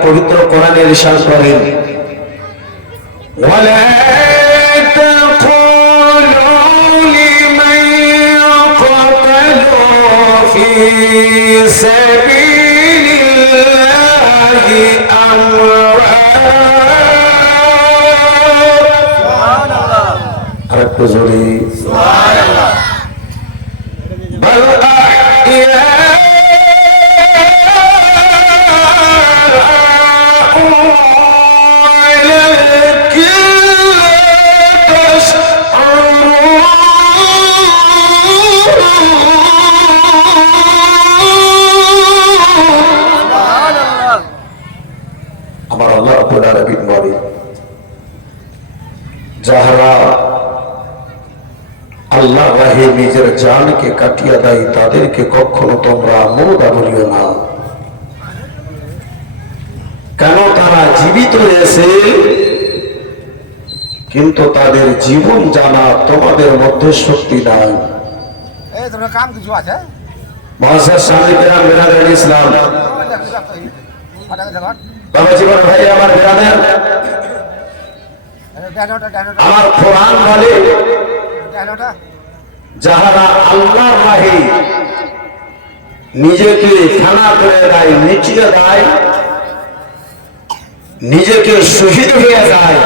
পবিত্র কোরআনের ইরশাদ করেন ولا تقولوا لمن يقتل في سبيل الله أموات আরেকটু জোরে জানকে কাটিয়া দেয় তাদেরকে কখনো তোমরা মোদা বলিও না। কেন তারা জীবিত রয়েছে? কিন্তু তাদের জীবন জানা তোমাদের মধ্যে শক্তি নাই। ইসলাম। বাবা জীবন ভাই আমার কোরআন বলে। যাহারা আল্লাহর রাহে নিজেকে ফানা করে দেয় মিটিয়ে দেয়, নিজেকে শহীদ হয়ে যায়,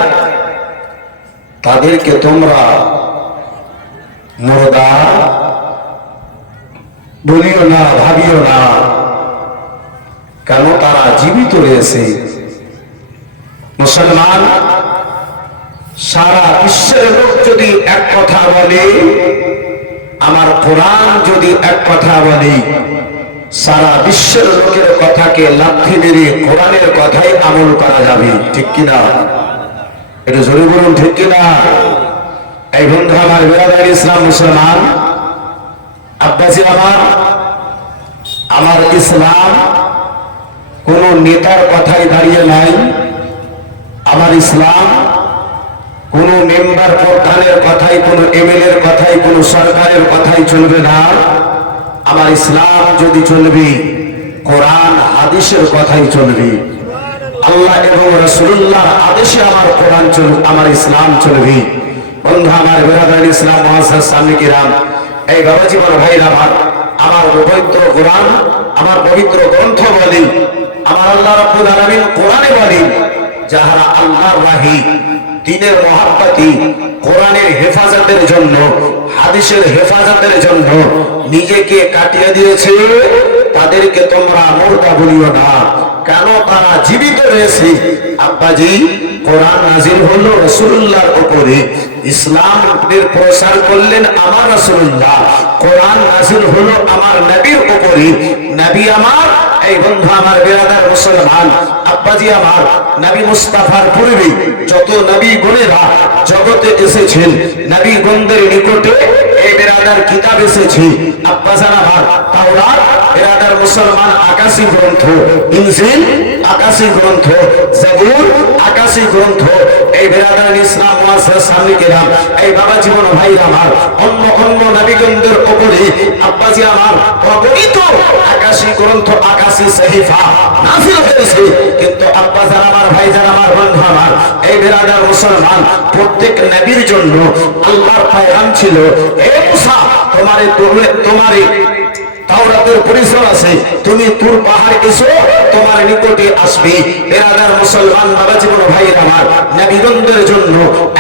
তাদেরকে তোমরা মরদা বলিও না, ভাবিও না। কেন তারা জীবিত রয়েছে? মুসলমান, সারা বিশ্বের লোক যদি এক কথা বলে আমার কোরআন যদি এক কথা বলে, সারা বিশ্বের লোকের কথাকে লাথি মেরে কোরআনের কথাই আমল করা যাবে, ঠিক কিনা এটা জোরে বলুন, ঠিক কিনা এই বন্ধু আমার বেড়াদার ইসলাম মুসলমান, আব্বাসী আমার আমার ইসলাম কোন নেতার কথাই দাঁড়িয়ে নাই। আমার ইসলাম কোন মেম্বার প্রধানের কথাই, কোন এমএলএ এর কথাই, কোন সরকারের কথাই চলবে না। আমার ইসলাম যদি চলবে, কোরআন, হাদিসের কথাই চলবে। আল্লাহ এবং রসুল্লাহর আদেশে আমার কোরআন চল, আমার ইসলাম চলবে। বন্ধু, আমার বেরাদার ইসলাম, মহাসার স্বামী কিরাম। এই জীবন ভাইরা, আমার আমার পবিত্র কোরআন, আমার পবিত্র গ্রন্থ বলি, আমার আল্লাহ রব্বুল আলামিন কোরআনে বলি, যাহারা আল্লাহর রাহি দিনের মহাব্বাতি কোরআনের হেফাজতের জন্য, হাদিসের হেফাজতের জন্য নিজেকে কাটিয়ে দিয়েছে? তাদেরকে তোমরা মোর্দা বলিও না। কেন তারা জীবিত রয়েছে? আব্বাজি, কোরআন নাজির হলো রসুল্লাহর উপরে। ইসলামের প্রসার করলেন আমার রসুল্লাহ কোরআন নাজির হলো আমার নবীর উপরে। নবী আমার এই বন্ধু আমার বেড়াদার মুসলমান, আব্বাজি আমার, নবী মুস্তাফার পূর্বে, যত নবী গুণেরা জগতে এসেছেন, নবী গুণদের নিকটে এই বেড়াদার কিতাব এসেছে, আব্বাজান আমার, তাওরাত মুসলমান আকাশী গ্রন্থ, ইনজিল আকাশী গ্রন্থ, জাবুর আকাশী গ্রন্থ, এই বেরাদার ইসলাম ওয়াসের সামনে কেরাম এই বাবা জীবন ভাই আমার, অন্য অন্য নবীগণদের উপরে, আব্বাজি আমার, অগণিত আকাশী গ্রন্থ, আকাশী সহিফা নাফিল হয়েছে। কিন্তু আব্বাজান আমার, ভাইজান আমার, বন্ধু আমার, এই বেরাদার মুসলমান প্রত্যেক নবীর জন্য আল্লাহর পায়গাম ছিল। হে মুসা তোমারে তোমারে তাওরাতের পরিসর আছে। তুমি তুর পাহাড় এসো, তোমার নিকটে আসবে। বেরাদার মুসলমান বাবা জীবন ভাই আমার, নবীগণদের জন্য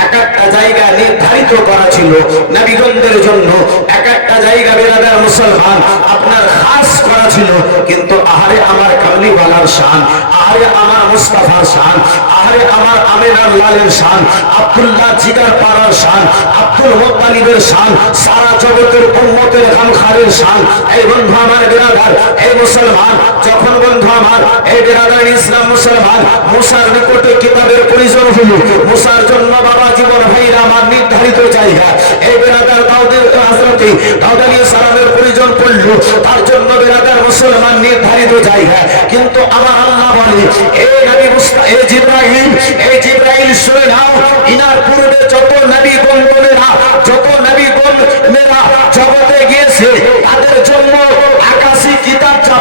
এক একটা জায়গা নির্ধারিত করা ছিল। নবীগণদের জন্য এক একটা জায়গা বেরাদার মুসলমান আপনার খাস করা ছিল। কিন্তু আহারে আমার কামলিওয়ালার শান, আহারে আমার মুস্তাফার শান, আহারে আমার আমিনার লালের শান, আব্দুল্লাহ জিগার পাড়ার শান, আব্দুল মোত্তালিবের শান, সারা জগতের উম্মতের খানখারের শান, এই বন্ধু আমার বেরাদার এই মুসলমান, যখন বন্ধু আমার এই বেরাদার ইসলাম মুসলমান, মুসার নিকটে কিতাবের প্রয়োজন হল মুসার জন্য বাবা জীবন ভাইরা আমার নির্ধারিত জায়গা। এই বেরাদার, দাউদের হাজরতে দাউদ সালামের প্রয়োজন পড়ল, তার জন্য বেরাদার মুসলমান নির্ধারিত জায়গা। কিন্তু আমার আল্লাহ বলে এই নবী মুস্তা এই জিব্রাইল এই জিব্রাইল, শুনে নাও, ইনার পূর্বে যত নবী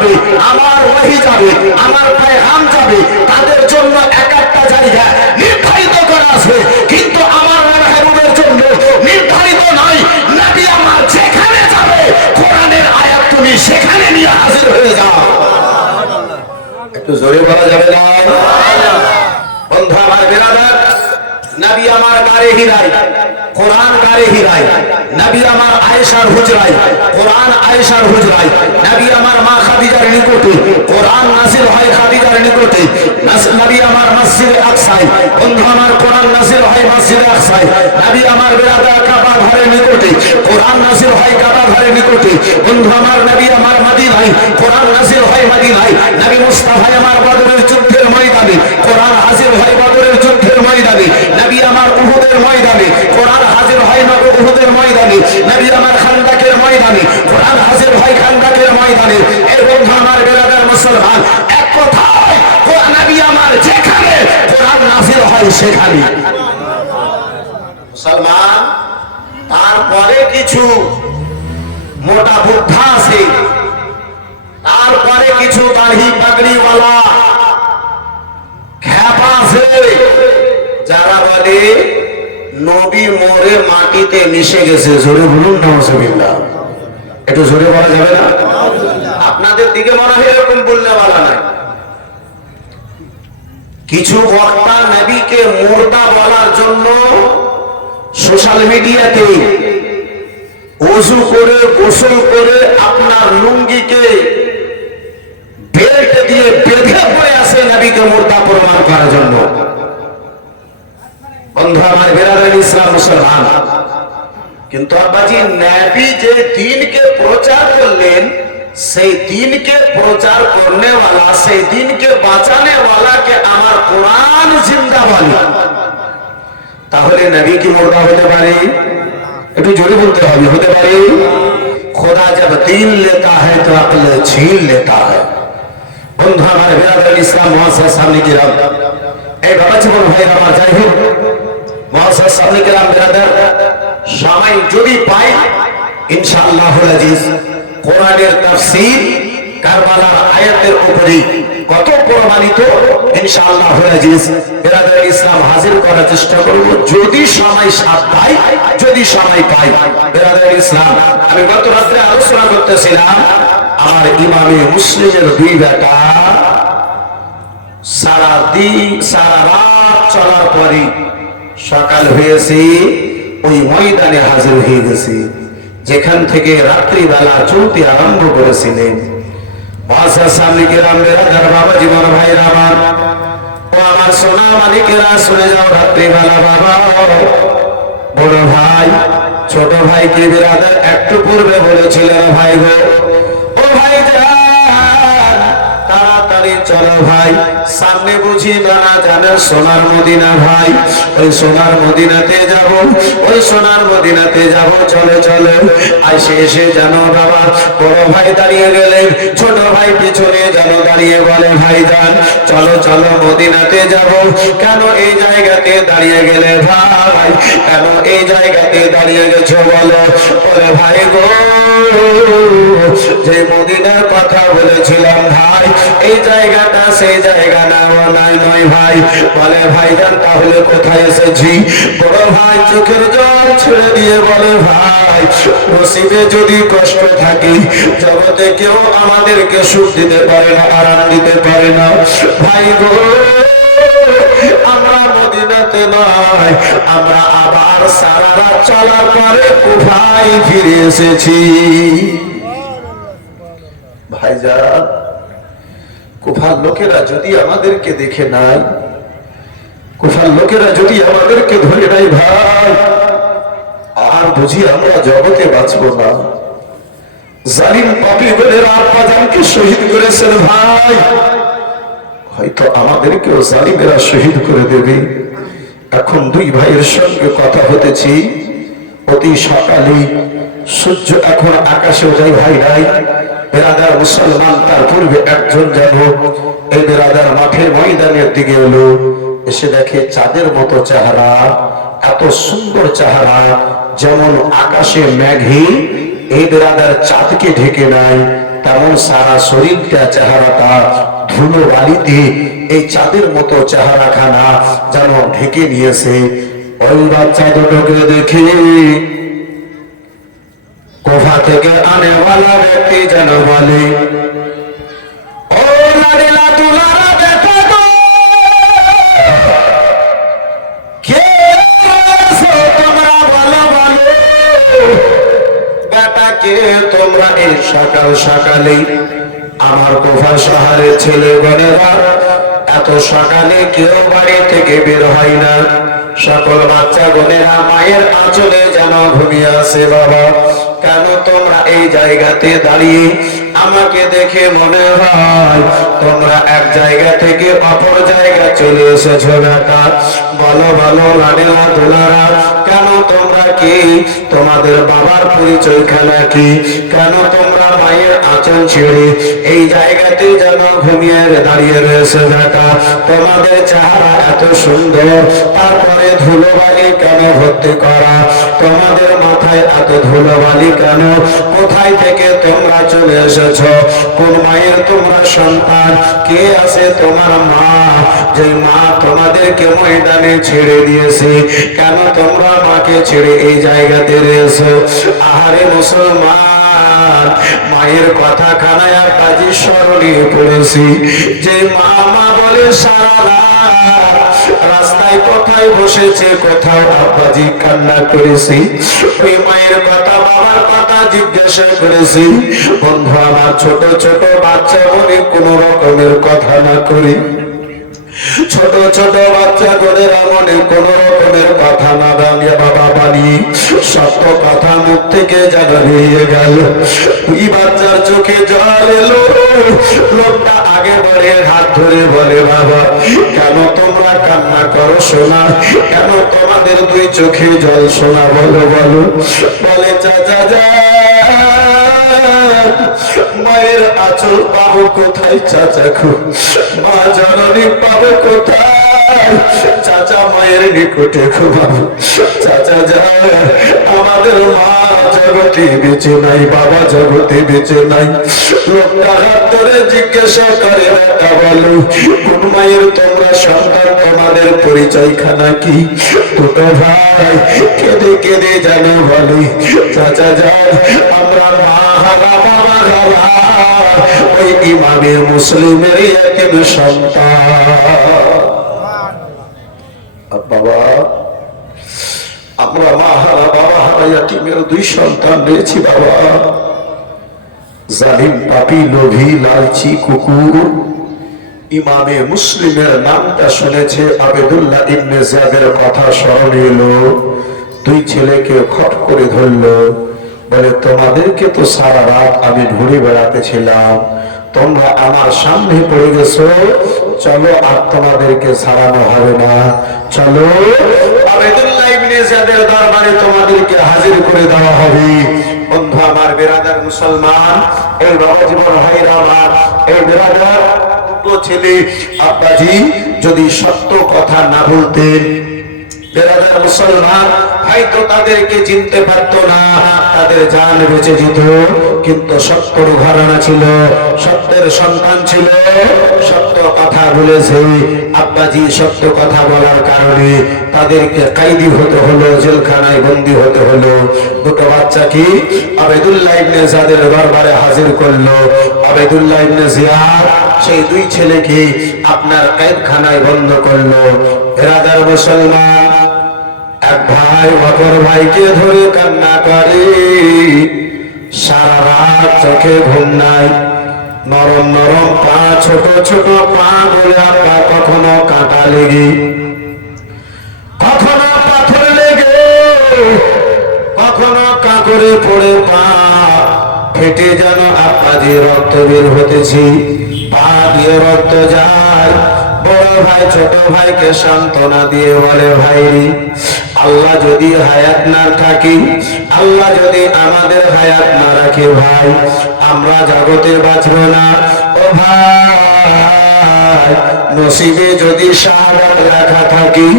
যাবে, আমার ওয়াহি যাবে, আমার পেগাম যাবে, তাদের জন্য এক একটা জায়গা নির্ধারিত করা আছে। কিন্তু আমার মেহরুমের জন্য নির্ধারিত নাই। নাকি আমার যেখানে যাবে, কোরআনের আয়াত তুমি সেখানে নিয়ে হাজির হয়ে যাও। একটু জোরে বলা যাবে না? বন্ধু আমার বেড়াদার নাবি আমার গাড়ে হিরাই হিরাই। নবী আমার আয়েশার হুজরাই, কোরআন আয়েশার হুজরাই। নবী আমার মা খাদিজার নিকটে, কোরআন নাজিল হয় খাদিজার নিকটে। নবী আমার মসজিদে আকসায় আমার কোরআন নাজিল হয় মসজিদে আকসায়। নবী আমার কাবা নিকটে, কোরআন নাজিল হয় কাবা ঘরের নিকটে। বন্ধু আমার নবী আমার মদিনায়, কোরআন নাজিল হয় মদিনায়। নবী মুস্তাফা আমার বদরের যুদ্ধের ময়দানে, কোরআন হাজির হয় বদরের যুদ্ধের ময়দানে। নবী আমার উহুদের ময়দানে কোরআন হাজির হয় নব উহুদের ময়দানে, নবী আমার খান্দাকের ময়দানে, কোরআন হাজির হয় খান্দাকের ময়দানে, এর বন্ধু আমার বেরাদার মুসলমান, এক কথায় নবী আমার যেখানে, কোরআন নাজির হয় সেখানে। মুসলমান, তারপরে কিছু মোটা বুদ্ধা আছে, তারপরে কিছু দাড়ি পাগড়িওয়ালা খ্যাপা আছে, যারা বলে নবী মোরে মাটিতে মিশে গেছে। জোরে বলুন নজবিল্লা একটু জোরে বলা যাবে না? আপনাদের দিকে মনে হয় এরকম বললে বলা নাই। কিছু বক্তা নবীকে মুর্দা বলার জন্য সোশ্যাল মিডিয়াতে অজু করে, গোসল করে আপনার লুঙ্গিকে বেল্ট দিয়ে বেঁধে পড়ে আসে নবীকে মুর্দা প্রমাণ করার জন্য। বন্ধু আমার বেরাদের ইসলাম মুসলমান কিন্তু আব্বাজি নবী যে দিনকে প্রচার করলেন সেই দিনকে প্রচার করনে वाला সেই দিনকে বাঁচানে वाला কে আমার কোরআন জিন্দা বলে তাহলে নবী কি মুর্দা হতে পারে একটু জোরে বলতে হবে হতে পারে খোদা जब দিন लेता है तो अक्ल छीन लेता है বন্ধু আমার বিরাদর ইসলাম মহাসার সামনে গিরাম এই বাবা জীবন ভাই আমার যাই হোক সময় যদি পাই কোরআনের কারবালার আয়াতের কত প্রমাণিত ইনশাআল্লাহ বিরাদর ইসলাম হাজির করার চেষ্টা করব। যদি সময় সাথ পাই, যদি সময় পাই, বিরাদর ইসলাম, আমি গত রাত্রে আলোচনা করতেছিলাম, আমার ইমামে মুসলিমের দুই বেটা, সারা দিন, সারা রাত চলার পরে সকাল হয়েছে ওই ময়দানে হাজির হয়ে গেছে যেখান থেকে রাত্রিবেলা চলতে আরম্ভ করেছিলেন। বেড়াদার বাবা জীবন ও সোনা মালিকেরা যাও রাত্রিবেলা বাবা। বড় ভাই, ছোট ভাইকে বিরাদার একটু পূর্বে বলেছিলেন, ভাই গো চলো ভাই। সামনে বুঝি নানা জানের সোনার মদিনা ভাই। ওই সোনার মদিনাতে যাব, ওই সোনার মদিনাতে যাব, চলে চলে। আসে এসে জানো বাবা, বড় ভাই দাঁড়িয়ে গেলেন, ছোট ভাই পিছনে যেন দাঁড়িয়ে বলে, ভাই যান, চলো চলো মদিনাতে যাব। কেন এই জায়গাতে দাঁড়িয়ে গেলে ভাই? কেন এই জায়গাতে দাঁড়িয়ে গেছো বলো? বলে, ভাই গো, যে মদিনার কথা বলেছিলাম ভাই, এই জায়গাটা, সেই জায়গা না নয় নয় ভাই। বলে, ভাই যান তাহলে কোথায় এসেছি? বড় ভাই চোখের জল ছেড়ে দিয়ে বলে, ভাই, নসিবে যদি কষ্ট থাকে, জগতে কেউ আমাদেরকে সুখ দিতে পারে না, আরাম দিতে পারে না। ভাই গো, আমরা মদিনাতে নয়, আমরা আবার সারা রাত চলার পরে কোথায় ফিরে এসেছি। ভাইজান কুফার লোকেরা যদি আমাদেরকে দেখে নাই, কুফার লোকেরা যদি আমাদেরকে ধরে নাই ভাই, আর বুঝি আমরা জগতে বাঁচব না। জালিম পাপি বলে আব্বাজানকে শহীদ করেছেন ভাই। হয়তো আমাদেরকেও জালিমেরা শহীদ করে দেবে। এখন দুই ভাইয়ের সঙ্গে কথা হতেছি। অতি সকালে সূর্য এখন আকাশে যাই ভাই নাই। বেরাদার মুসলমান, তার পূর্বে একজন যেন এই বেরাদার মাঠের ময়দানের দিকে এলো। এসে দেখে চাঁদের মতো চেহারা, এত সুন্দর চেহারা, যেমন আকাশে মেঘে এই বেরাদার চাঁদকে ঢেকে নাই, তেমন সারা শরীরটা চেহারাটা ধুলো বালিতে এই চাঁদের মতো চেহারা খানা যেন ঢেকে নিয়েছে। ওই বাচ্চা দুটোকে দেখি। কোফা থেকে আনেওয়ালা ব্যক্তি যেন বলে। তোমরা এই সকাল সকালে আমার কোফা শহরের ছেলে বলে এত সকালে কেউ বাড়ি থেকে বের হয় না। সকল বাচ্চা বোনেরা মায়ের আঁচলে যেন ঘুমিয়ে আছে বাবা। কেন তোমরা এই জায়গাতে দাঁড়িয়ে আমাকে দেখে মনে হয় তোমরা এক জায়গা থেকে অপর জায়গা চলে এসেছ বেটা। বলো বলো রানীরা দোলারা, কেন তোমরা কি? তোমাদের বাবার পরিচয় খেলা কি? কেন তোমরা মায়ের আঁচল ছেড়ে এই জায়গাতে যেন ঘুমিয়ে দাঁড়িয়ে রয়েছে বেটা? তোমাদের চেহারা এত সুন্দর, তারপরে ধুলোবালি কেন ভর্তি করা? তোমাদের মাথায় এত ধুলোবালি কেন? কোথায় থেকে তোমরা চলে এসেছ কোন মায়ের তোমরা সন্তান? কে আছে তোমার মা? যে মা তোমাদেরকে ময়দানে ছেড়ে দিয়েছে, কেন তোমরা মাকে ছেড়ে এই জায়গাতে রয়েছো? আহারে মুসলমান, মায়ের কথা খানায় কাজী স্মরণে পড়েছি। যে মা মা বলে, সারা রাস্তায় কোথায় বসেছে, কোথাও আব্বাজি কান্না করেছি। ওই মায়ের কথা কথা জিজ্ঞাসা করেছি, বন্ধু, আমার ছোট ছোট বাচ্চা মনে কোন রকমের কথা না করি। ছোট ছোট বাচ্চা গোদের মনে কোন রকমের কথা না বানিয়ে বাবা বানিয়ে সত্য কথা মুখ থেকে যেন বেরিয়ে গেল। ওই বাচ্চার চোখে জল এলো। লোকটা আগে বাড়ে হাত ধরে বলে, বাবা, কেন তোমরা কান্না করো সোনা? কেন তোমাদের দুই চোখে জল সোনা? বলো বলো। বলে চাচা যা। আচল পাবো কোথায়? চাচা খু মা জননী পাবো কোথায়? চাচা মায়ের নিকটে ঘুমাবো চাচা যায়, আমাদের মা জগতে বেঁচে নাই, বাবা জগতে বেঁচে নাই। লোকটা হাত ধরে জিজ্ঞাসা করে একটা বলো, কোন মায়ের তোমরা সন্তান? তোমাদের পরিচয় খানা কি? দুটো ভাই, কেঁদে কেঁদে জানো বলি, চাচা যায়, আমরা মা হারা বাবা। হারা ইমামের মুসলিমের এক সন্তান। বাবা, আমরা বাবা দুই সন্তান রয়েছি বাবা। জালিম, পাপি, লোভী, লালচি, কুকুর। ইমামে মুসলিমের নামটা শুনেছে আবেদুল্লাহ ইবনে কথা স্মরণে এলো। দুই ছেলেকে খট করে ধরলো। বলে, তোমাদেরকে তো সারা রাত আমি ঘুরে বেড়াতেছিলাম তোমরা আমার সামনে পড়ে গেছো। চলো আর তোমাদেরকে সারানো হবে না। চলো যদি সত্য কথা না বলতেন, বেরাদার মুসলমান হয়তো তাদেরকে চিনতে পারতো না, তাদের জান বেঁচে যেত। কিন্তু সত্যর ঘরানা ছিল, সত্যের সন্তান ছিল। সত্য কথা বলেছে আব্বাজি সত্য কথা বলার কারণে তাদেরকে কাইদি হতে হলো, জেলখানায় বন্দি হতে হলো। দুটো বাচ্চা কি? আবেদুল্লাহ ইবনে জাদের দরবারে হাজির করল। আবেদুল্লাহ ইবনে জিয়াদ, সেই দুই ছেলেকে আপনার কয়েদখানায় বন্ধ করল। এরাদার মুসলমান, এক ভাই, অপর ভাইকে ধরে কান্না করে। সারা রাত চোখে ঘুম নাই। নরম নরম পা, ছোট ছোট পা গুলা পা কখনো কাঁটা লেগে। কখনো পাথর লেগে, কখনো কাঁকড়ে পড়ে পা। ফেটে যেন আপনাদের রক্ত বের হতেছি, পা দিয়ে রক্ত যায়। বড় ভাই, ছোট ভাইকে সান্ত্বনা দিয়ে বলে ভাই আল্লাহ যদি হায়াত না থাকি আল্লাহ যদি আমাদের হায়াত না রাখে ভাই, আমরা জগতে বাঁচব না। ও ভাই, নসিবে যদি শাহাদাত রাখা থাকি,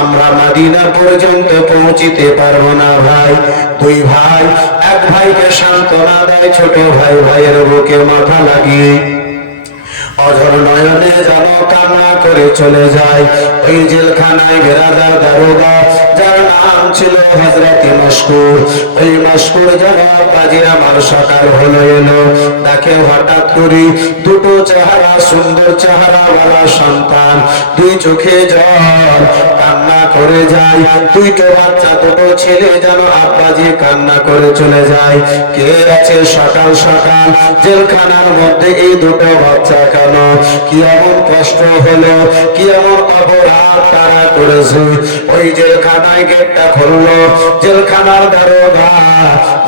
আমরা মাদিনা পর্যন্ত পৌঁছিতে পারব না ভাই। দুই ভাই, এক ভাইকে সান্ত্বনা দেয় ছোট ভাই, ভাইয়ের বুকে মাথা লাগিয়ে। অঝর নয়নে যেন কান্না করে চলে যায়। ওই জেলখানায় ঘেরাদা দারোগা, যার নাম ছিল হজরতি মস্কুর ওই মস্কুর যেন বাজিরা সকাল হলো এলো। তাকে হঠাৎ করি দুটো চেহারা, সুন্দর চেহারা বলা সন্তান, দুই চোখে জল কান্না করে যায়। দুইটো বাচ্চা, দুটো ছেলে যেন আব্বাজি কান্না করে চলে যায়। কে আছে সকাল সকাল? জেলখানার মধ্যে এই দুটো বাচ্চা কেন? কি এমন কষ্ট হলো? কি এমন অপরাধ তারা করেছে? ওই জেলখানায় গেটটা খুললো। জেলখানার দারোগা,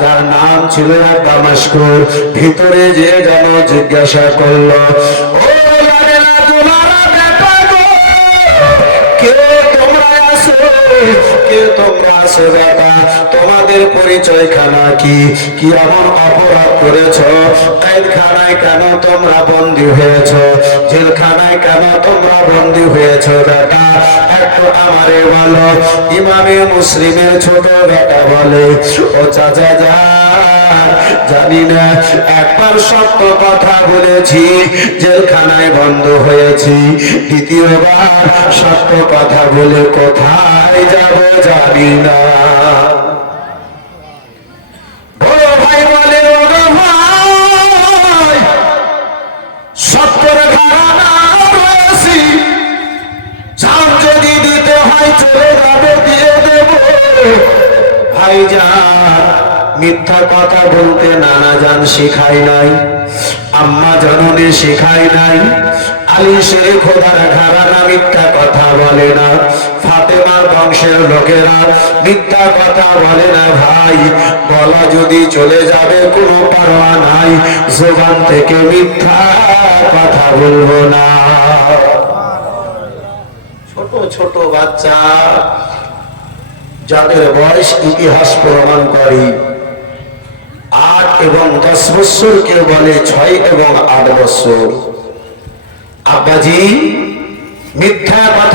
যার নাম ছিল দামাস্কুর ভিতরে যে যেন জিজ্ঞাসা করল কে তোমরা আছো তোমাদের পরিচয় খানা কি? কি এমন অপরাধ করেছ? কাইলখানায় কেন তোমরা বন্দী হয়েছ? জেলখানায় কেন তোমরা বন্দী হয়েছ, বেটা? একটু আমারে বলো। ইমামে মুসলিমের ছোট বেটা বলে, ও চাচা যা, জানি না, একবার সত্য কথা বলেছি, জেলখানায় বন্ধ হয়েছি। দ্বিতীয়বার সত্য কথা বলে কোথায় যাব জানি না। বড় ভাই বলে যদি দিতে হয় চলে যাবে, দিয়ে দেব। ভাই মিথ্যা কথা বলতে নানা শেখায় নাই, আম্মা জননে শেখায় নাই। আলী শেখ খোদার মিথ্যা কথা বলে না। বংশের লোকেরা মিথ্যা কথা বলে না ভাই। বলা যদি চলে যাবে, কোনো পারোয়া নাই। জোবান থেকে মিথ্যা কথা বলব না। ছোট ছোট বাচ্চা, যাদের বয়স ইতিহাস প্রমাণ করে, আট এবং দশ বৎসরকে বলে ছয় এবং আট বৎসর। আব্বাজি, মিথ্যা কথা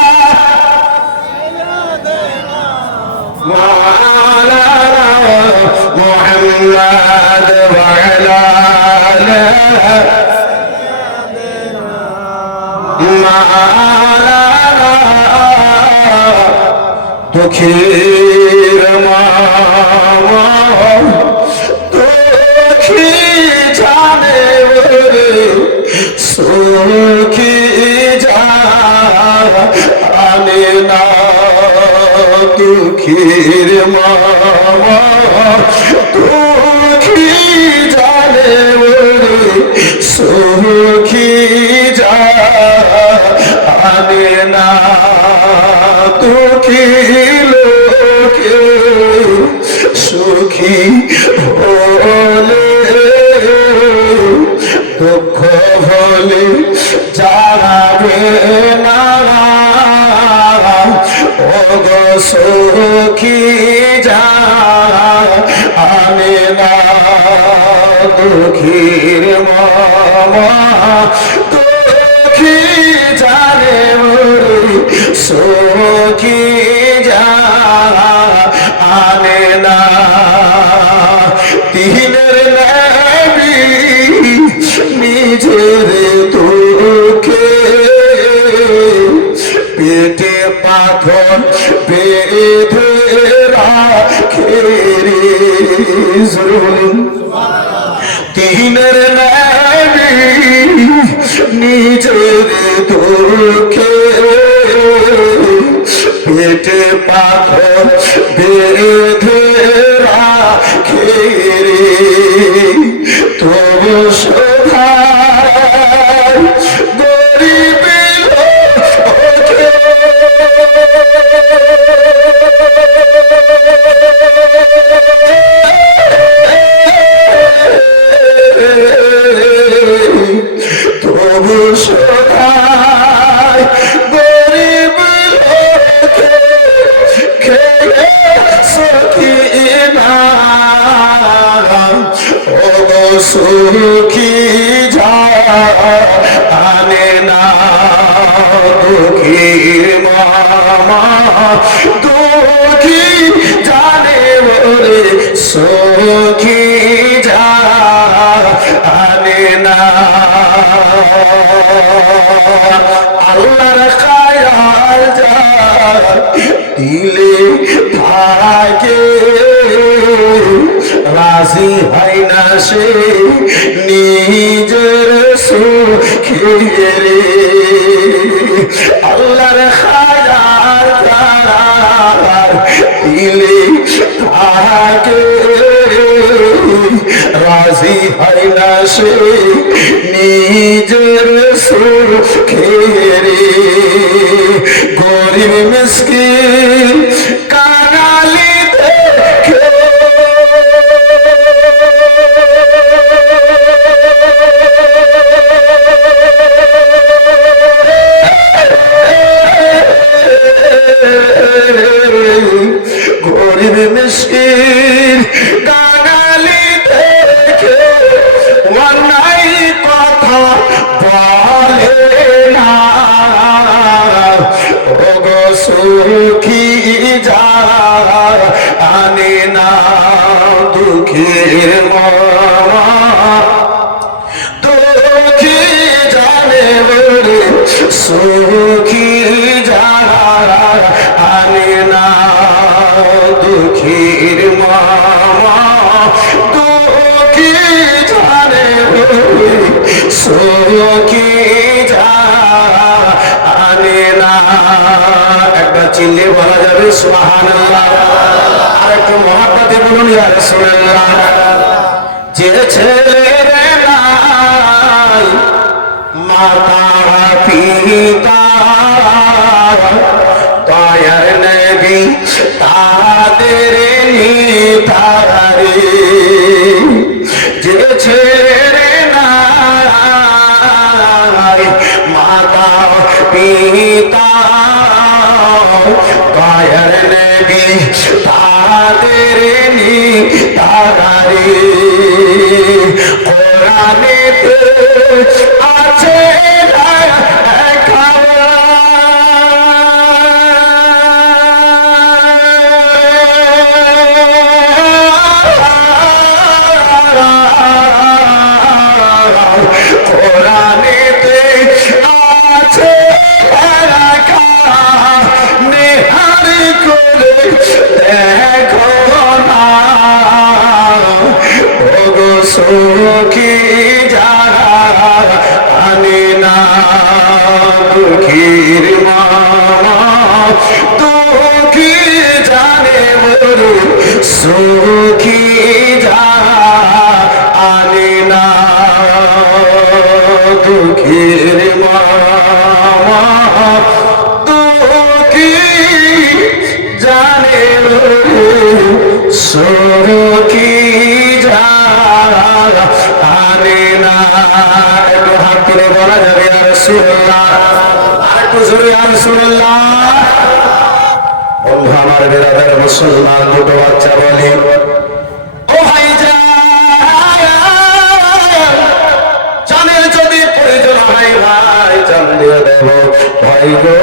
সাল্লাল্লাহু محمد وعلى آله দুঃখীর মামা দুঃখী জানে রে সুখী জানে না দুঃখীর মামা দুঃখী জানে সুখী জানে না দুঃখী লোকে সুখী হলে দুঃখ হলে জানাবে সুখী যা আনে না দুঃখীর মামা। দুঃখী জানে সুখী যা আনে না। তিনের সুখী যা না? দুঃখী মামা, দুঃখী জানে বলে সুখী জানে না? আল্লাহর খায়াল যা দিলে থাকে রাজি হয় না সে নিজের সুখে রে। আল্লাহর যার দিলে থাকে রাজি হয় না সে নিজের সুখে রে। গরিব মিসকিন সুখী আনে না একবার চিল্লে বলা যাবে সুহান আর একটু মহাব্বতে বলুন ইয়ার যে ছেলের নাই মাতা পিতা দয়ার নবী তাদের নিতারে যে ছেলের পিতা দয়ার নবী তাদের নিতারে কোরআনেতে আছে তুলে বলা যাবে আর সুল্লাহ আর জোরে আর সুল্লাহ বন্ধু, আমার বেড়াদার মুসলমান, দুটো বাচ্চা বলে। গো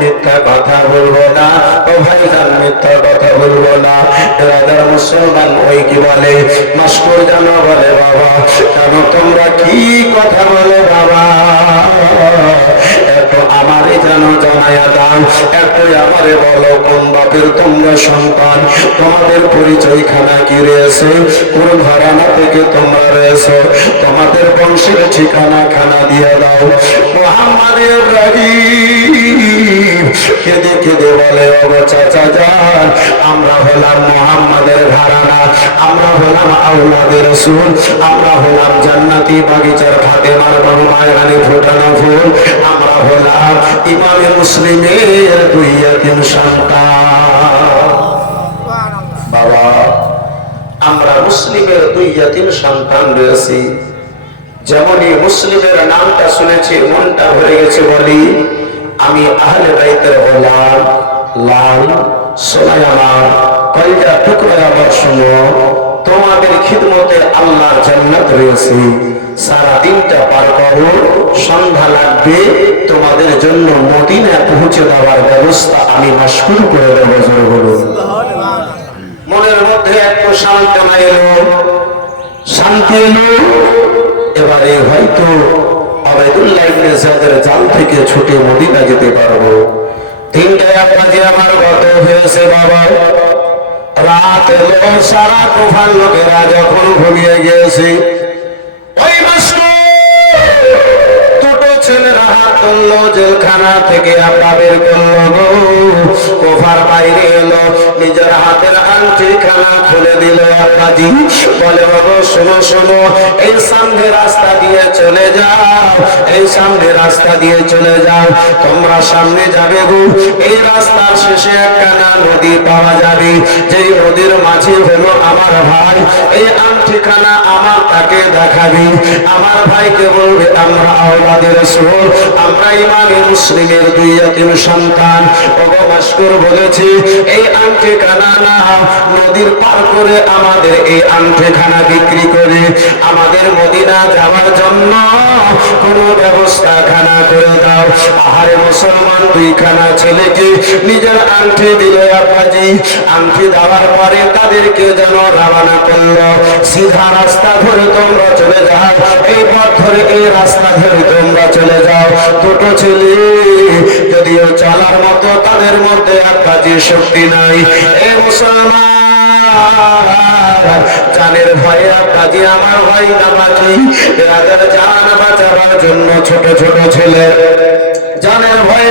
মিথ্যা কথা বলব না। ও ভাই যান মিথ্যা কথা বলব না। বেড়াদার মুসলমান ওই কি বলে? মাস্কর জানো বলে বাবা। কেন তোমরা কি কথা বলে বাবা? আমারে যেন জানায়া দাও এত আমারে বলো, কোন বাপের তোমরা সন্তান? তোমাদের পরিচয় খানা কি রয়েছে? কোন ঘরানা থেকে তোমরা রয়েছে? তোমাদের বংশের ঠিকানা খানা দিয়ে দাও। কেঁদে কেঁদে বলে চাচা যান আমরা হলাম মোহাম্মদের ঘরানা, আমরা হলাম আউলাদের রসুল, আমরা হলাম জান্নাতি বাগিচার ফাতেমার বাবু মায়ানি ফোটানো ফুল সন্তান। বাবা, আমরা মুসলিমের যেমনই মুসলিমের নামটা শুনেছি, মনটা ভরে গেছে বলি, আমি আহলে বাইতের হলাম লাল সোনাই আমার কয়টা টুকরো আমার শুনো তোমাদের খিদমতে আল্লাহর জান্নাত রয়েছে। সারা দিনটা পার করো, সন্ধ্যা লাগবে, তোমাদের জন্য মদিনা পৌঁছে দেওয়ার ব্যবস্থা আমি মাসকুর করে দেবো, জোর বলুন। মনের মধ্যে একটু সান্ত্বনা এলো, শান্তি এলো। এবারে হয়তো আবেদুল্লাহ ইবনে সাদের জাল থেকে ছুটে মদিনা যেতে পারব। তিনটায় আপনাকে আমার গত হয়েছে বাবা রাত সারা তুফান লোকেরা যখন ঘুমিয়ে গিয়েছে তুললো জেলখানা থেকে আব্বা বের করল কোফার বাইরে এলো, নিজের হাতের আংটি খানা খুলে দিল আব্বাজি। বলে, বাবু, শোনো শোনো, এই সামনে রাস্তা দিয়ে চলে যাও, এই সামনে রাস্তা দিয়ে চলে যাও। তোমরা সামনে যাবে গো। এই রাস্তার শেষে একখানা নদী পাওয়া যাবে। যেই নদীর মাঝে হলো আমার ভাই। এই আংটিখানা আমার তাকে দেখাবি। আমার ভাইকে বলবে, আমরা আওলাদের রসুল আমরা মুসলিমের দুই এতিম সন্তান। ওগো মাস্কুর বলেছি, এই আংটিখানা না, নদীর পার করে আমাদের এই আংটিখানা বিক্রি করে আমাদের মদিনা যাওয়ার জন্য কোনো ব্যবস্থা খানা করে দাও। আহারে মুসলমান দুইখানা ছেলেকে নিজের আংটি দিল আব্বাজি। আংটি দেওয়ার পরে তাদেরকে যেন রওনা করল। সিধা রাস্তা ধরে তোমরা চলে যাও। এই পথ ধরে এই রাস্তা ধরে তোমরা চলে যাও। দুটো ছেলে যদিও চলার মতো তাদের মধ্যে আব্বাজি শক্তি নাই। এ মুসলমান জানের ভয়ে আব্বাজি আমার ভাই নামাজি রাজার জান বাঁচাবার জন্য ছোট ছোট ছেলে। জানের ভয়ে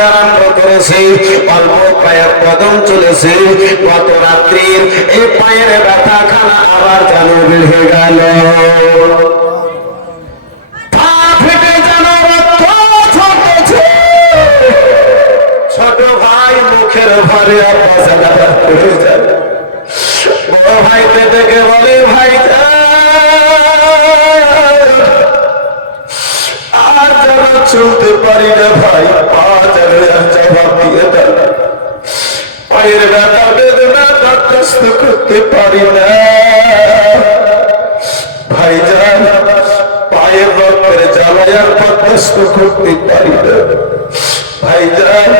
নিয়ে আরম্ভ করেছে? অল্প কয়েক কদম চলেছে। গত রাত্রির এই পায়ের ব্যথা খানা আবার যেন বেড়ে গেল। ভাই মুখের ভরে বড় ডেকে বলে, ভাই আর যেন চলতে পারি না ভাই জবাব দিয়ে দেন পায়ের ব্যথা, বেদনা বরদাস্ত করতে পারি না। ভাই যান পায়ের রক্তের জ্বালায় করতে পারি না। ভাই যান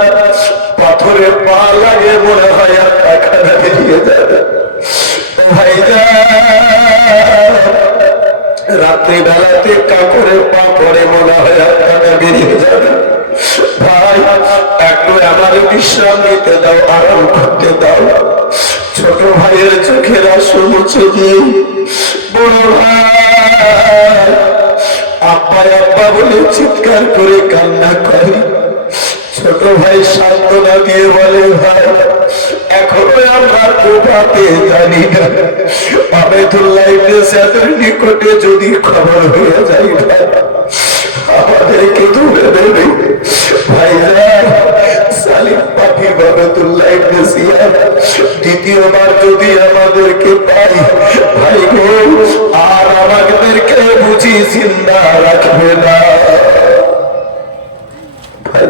পাথরে পা লাগে মনে হয় আর টাকাটা বেরিয়ে যাবে। ভাই রাত্রি বেলাতে কাপড়ের পা পরে মনে হয় আর আপনাকে বেরিয়ে যাবে। ভাই, একটু আমার বিশ্রাম নিতে দাও, আরাম করতে দাও। ছোট ভাইয়ের চোখের আসু মুছে দিয়ে বড় ভাই আব্বা আব্বা বলে চিৎকার করে কান্না করে। ছোট ভাই সান্ত্বনা দিয়ে বলে, ভাই, এখনও আমরা কোপাতে জানি না। আবেদুল্লাহ ইবনে নিকটে যদি খবর হয়ে যায়, ভাই, আমাদেরকে দূরে দেবে। ভাই সালিম পাখি বাবেদুল্লাহ ইবনে সিয়াদ দ্বিতীয়বার যদি আমাদেরকে পাই ভাই গো, আর আমাদেরকে বুঝি জিন্দা রাখবে না। ভাই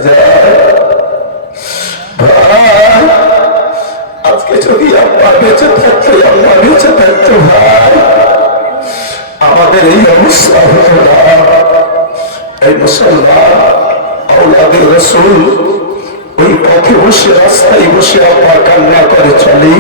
আজকে যদি আম্মা বেঁচে থাকতে আম্মা বেঁচে থাকতে ভাই আমাদের এই অবস্থা হতো না। এই মুসলমান আউলাদের রসুল, ওই পথে বসে, রাস্তায় বসে আপনার কান্না করে চলে